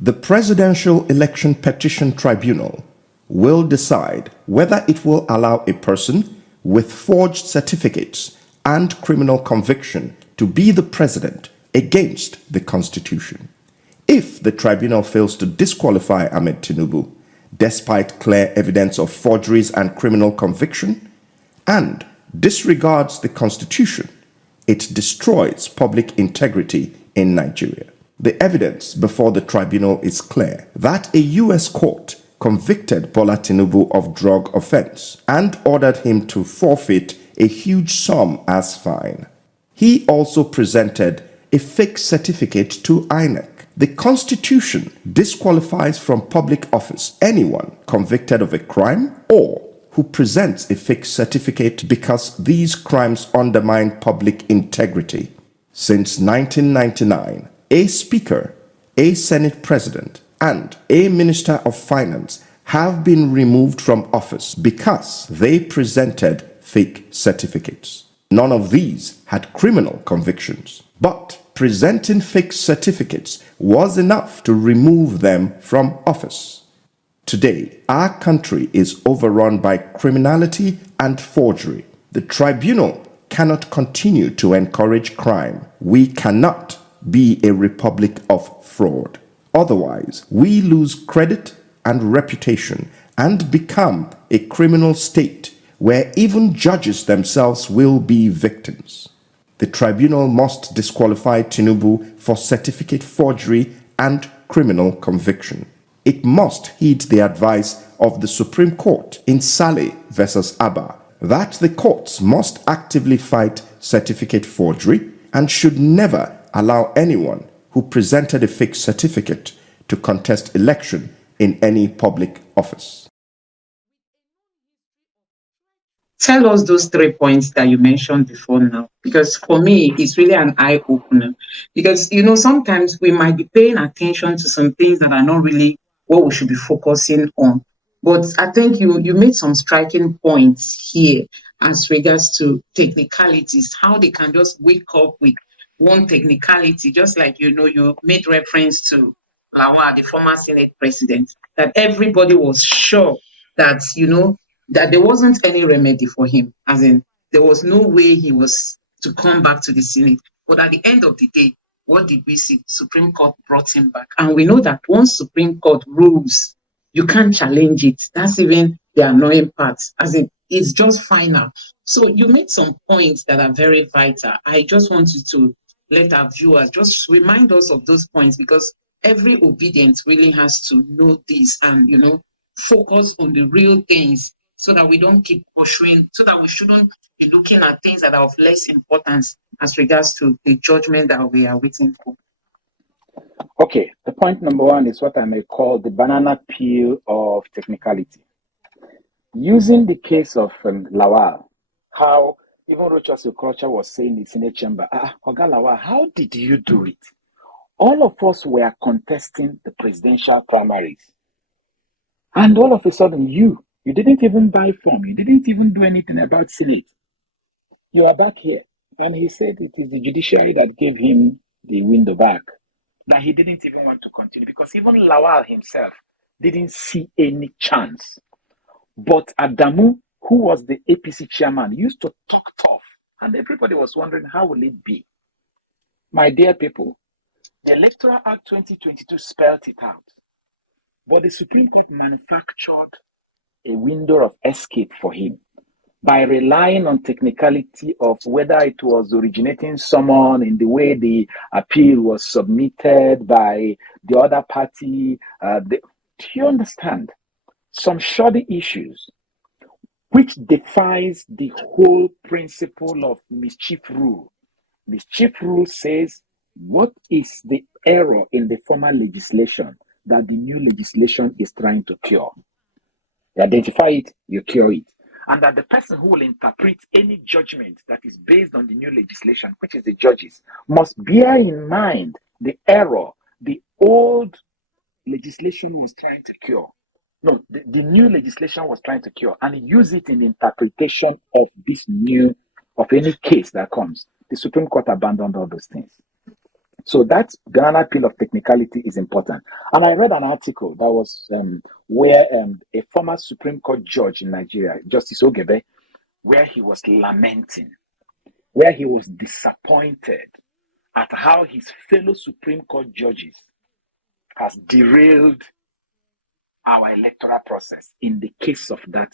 The Presidential Election Petition Tribunal will decide whether it will allow a person with forged certificates and criminal conviction to be the president against the Constitution. If the tribunal fails to disqualify Ahmed Tinubu, despite clear evidence of forgeries and criminal conviction, and disregards the Constitution, it destroys public integrity in Nigeria. The evidence before the tribunal is clear that a U.S. court convicted Bola Tinubu of drug offense and ordered him to forfeit a huge sum as fine. He also presented a fake certificate to INEC. The Constitution disqualifies from public office anyone convicted of a crime or who presents a fake certificate because these crimes undermine public integrity. Since 1999, a speaker, a Senate president, and a minister of finance have been removed from office because they presented fake certificates. None of these had criminal convictions, but presenting fake certificates was enough to remove them from office. Today, our country is overrun by criminality and forgery. The tribunal cannot continue to encourage crime. We cannot be a republic of fraud. Otherwise, we lose credit and reputation and become a criminal state where even judges themselves will be victims. The tribunal must disqualify Tinubu for certificate forgery and criminal conviction. It must heed the advice of the Supreme Court in Saleh versus Abba that the courts must actively fight certificate forgery and should never allow anyone who presented a fake certificate to contest election in any public office. Tell us those 3 points that you mentioned before now, because for me, it's really an eye-opener. Because, sometimes we might be paying attention to some things that are not really what we should be focusing on. But I think you made some striking points here as regards to technicalities, how they can just wake up with one technicality, just like, you made reference to Lawal, the former Senate president, that everybody was sure that, that there wasn't any remedy for him, as in there was no way he was to come back to the Senate. But at the end of the day, what did we see? Supreme Court brought him back. And we know that once Supreme Court rules, you can't challenge it. That's even the annoying part, as in it's just final. So you made some points that are very vital. I just want you to let our viewers just remind us of those points, because every obedient really has to know this and, focus on the real things, so that we don't keep pursuing, so that we shouldn't be looking at things that are of less importance as regards to the judgment that we are waiting for. Okay, the point number 1 is what I may call the banana peel of technicality. Using the case of Lawal, how even Rochas Culture was saying in the Senate chamber, Oga Lawal, how did you do it? All of us were contesting the presidential primaries. And all of a sudden, you didn't even buy form. You didn't even do anything about Senate. You are back here. And he said it is the judiciary that gave him the window back. That he didn't even want to continue, because even Lawal himself didn't see any chance. But Adamu, who was the APC chairman, used to talk tough. And everybody was wondering, how will it be? My dear people, the Electoral Act 2022 spelled it out. But the Supreme Court manufactured a window of escape for him by relying on technicality of whether it was originating someone in the way the appeal was submitted by the other party. Do you understand? Some shoddy issues, which defies the whole principle of mischief rule. Mischief rule says, what is the error in the former legislation that the new legislation is trying to cure? You identify it, you cure it. And that the person who will interpret any judgment that is based on the new legislation, which is the judges, must bear in mind the error the old legislation was trying to cure. No, the new legislation was trying to cure, and use it in interpretation of this new, of any case that comes. The Supreme Court abandoned all those things. So that banana peel of technicality is important. And I read an article that was where a former Supreme Court judge in Nigeria, Justice Ogebe, where he was lamenting, where he was disappointed at how his fellow Supreme Court judges has derailed our electoral process in the case of that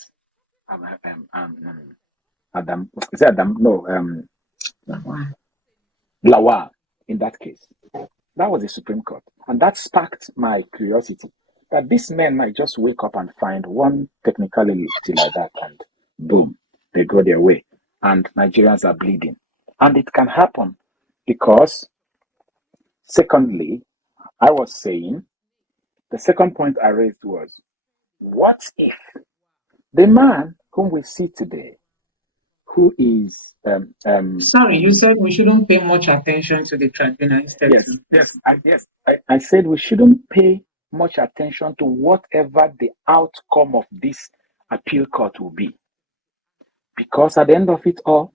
Adam, is it Adam? No, Lawal, in that case. That was the Supreme Court. And that sparked my curiosity that these men might just wake up and find one technicality like that and boom, they go their way. And Nigerians are bleeding. And it can happen because, secondly, I was saying, the second point I raised was, what if the man whom we see today, who is Sorry, you said we shouldn't pay much attention to the tribunal instead. I said we shouldn't pay much attention to whatever the outcome of this appeal court will be, because at the end of it all,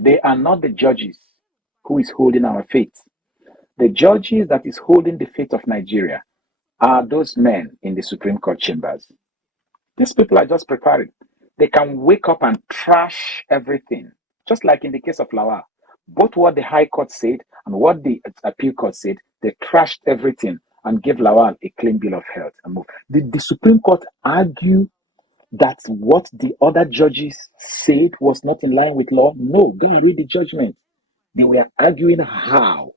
they are not the judges who is holding our fate. The judges that is holding the fate of Nigeria are those men in the Supreme Court chambers. These people are just preparing. They can wake up and trash everything, just like in the case of Lawal. Both what the High Court said and what the Appeal Court said, they trashed everything and gave Lawal a clean bill of health and move. Did the Supreme Court argue that what the other judges said was not in line with law? No, go and read the judgment. They were arguing how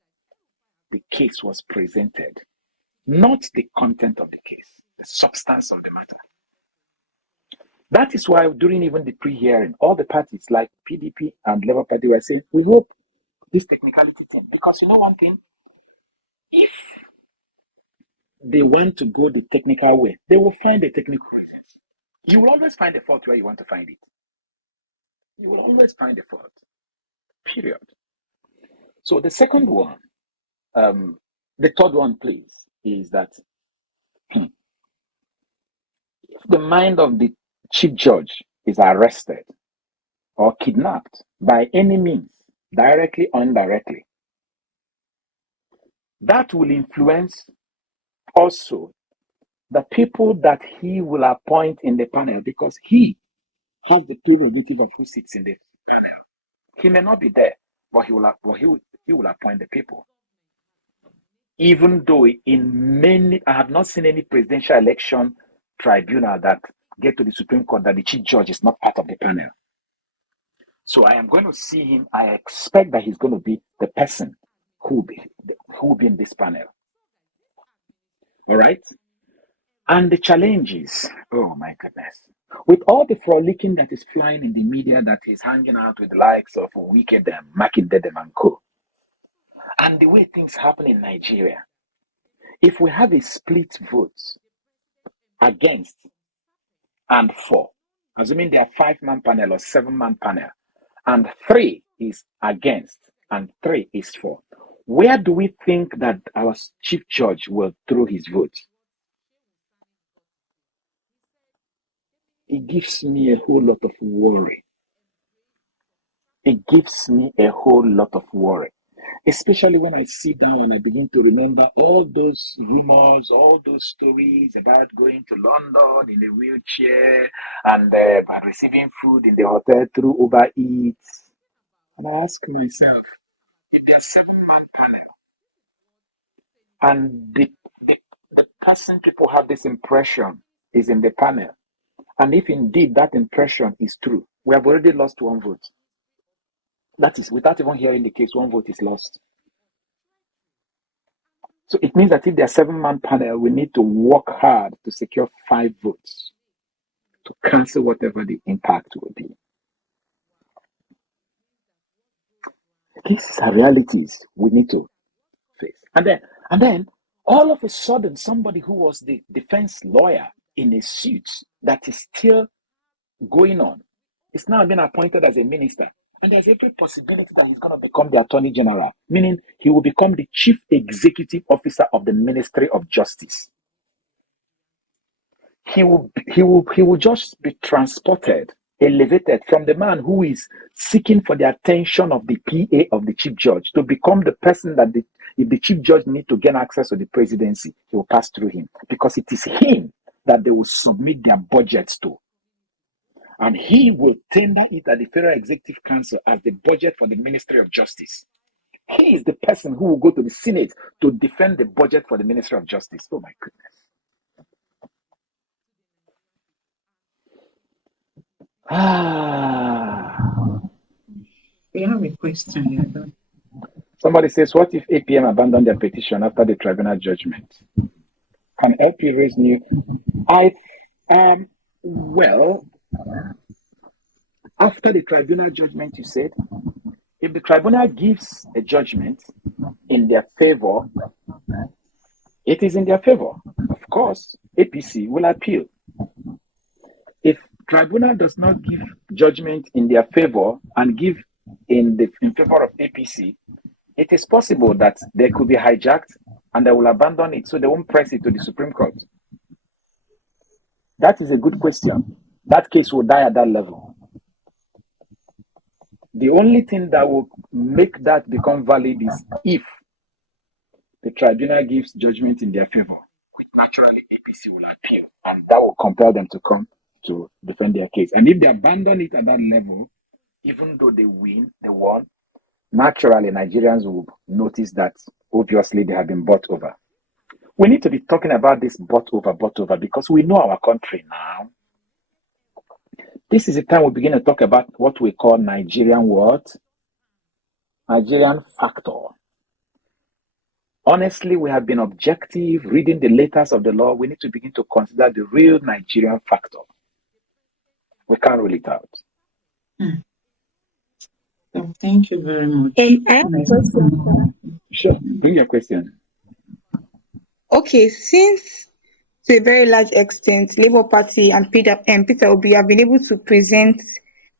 the case was presented, not the content of the case, the substance of the matter. That is why during even the pre-hearing, all the parties like PDP and Labour Party were saying, we hope this technicality thing, because you know one thing, if they want to go the technical way, they will find the technical reasons. You will always find a fault where you want to find it. You will always find a fault. Period. So the second one, the third one, please, is that if the mind of the chief judge is arrested or kidnapped by any means, directly or indirectly, that will influence also the people that he will appoint in the panel, because he has the prerogative of who sits in the panel. He may not be there, but he will appoint the people. Even though I have not seen any presidential election tribunal that get to the Supreme Court that the chief judge is not part of the panel. So I am going to see him. I expect that he's going to be the person who will be in this panel. All right? And the challenges, oh my goodness. With all the frolicking that is flying in the media, that is hanging out with the likes of Wicked and Makindedem and co. And the way things happen in Nigeria, if we have a split vote against and for, assuming there are 5-man panel or 7-man panel, and 3 is against and 3 is for, where do we think that our chief judge will throw his vote? It gives me a whole lot of worry. It gives me a whole lot of worry, especially when I sit down and I begin to remember all those rumors, all those stories about going to London in a wheelchair and by receiving food in the hotel through Uber Eats. And I ask myself, if there's 7-man panel and the person people have this impression is in the panel, and if indeed that impression is true, we have already lost 1 vote. That is, without even hearing the case, 1 vote is lost. So it means that if there's 7-man panel, we need to work hard to secure 5 votes to cancel whatever the impact will be. These are realities we need to face. And then all of a sudden, somebody who was the defense lawyer in a suit that is still going on is now being appointed as a minister. And there's every possibility that he's going to become the Attorney General, meaning he will become the Chief Executive Officer of the Ministry of Justice. He will just be transported, elevated from the man who is seeking for the attention of the PA of the Chief Judge to become the person that if the chief judge need to gain access to the presidency, he will pass through him, because it is him that they will submit their budgets to. And he will tender it at the Federal Executive Council as the budget for the Ministry of Justice. He is the person who will go to the Senate to defend the budget for the Ministry of Justice. Oh my goodness. We have a question here. Somebody says, what if APM abandoned their petition after the tribunal judgment? Can LP raise new? Well, after the tribunal judgment, you said, if the tribunal gives a judgment in their favor, it is in their favor. Of course, APC will appeal. If tribunal does not give judgment in their favor and give in favor of APC, it is possible that they could be hijacked and they will abandon it, so they won't press it to the Supreme Court. That is a good question. That case will die at that level. The only thing that will make that become valid is if the tribunal gives judgment in their favor, which naturally APC will appeal, and that will compel them to come to defend their case. And if they abandon it at that level, even though they won, naturally Nigerians will notice that obviously they have been bought over. We need to be talking about this bought over, because we know our country now. This is the time we begin to talk about what we call Nigerian factor. Honestly, we have been objective, reading the letters of the law. We need to begin to consider the real Nigerian factor. We can't rule it out. So thank you very much. I have a question. Sure, bring your question. Okay, since to a very large extent, Labour Party and Peter Obi have been able to present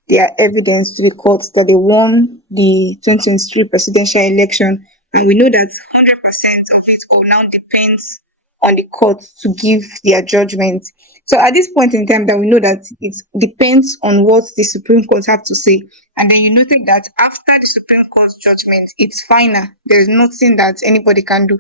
their evidence to the courts that they won the 2023 presidential election, and we know that 100% of it all now depends on the courts to give their judgment. So at this point in time that we know that it depends on what the Supreme Court have to say, and then you noted that after the Supreme Court's judgment, it's final. There's nothing that anybody can do.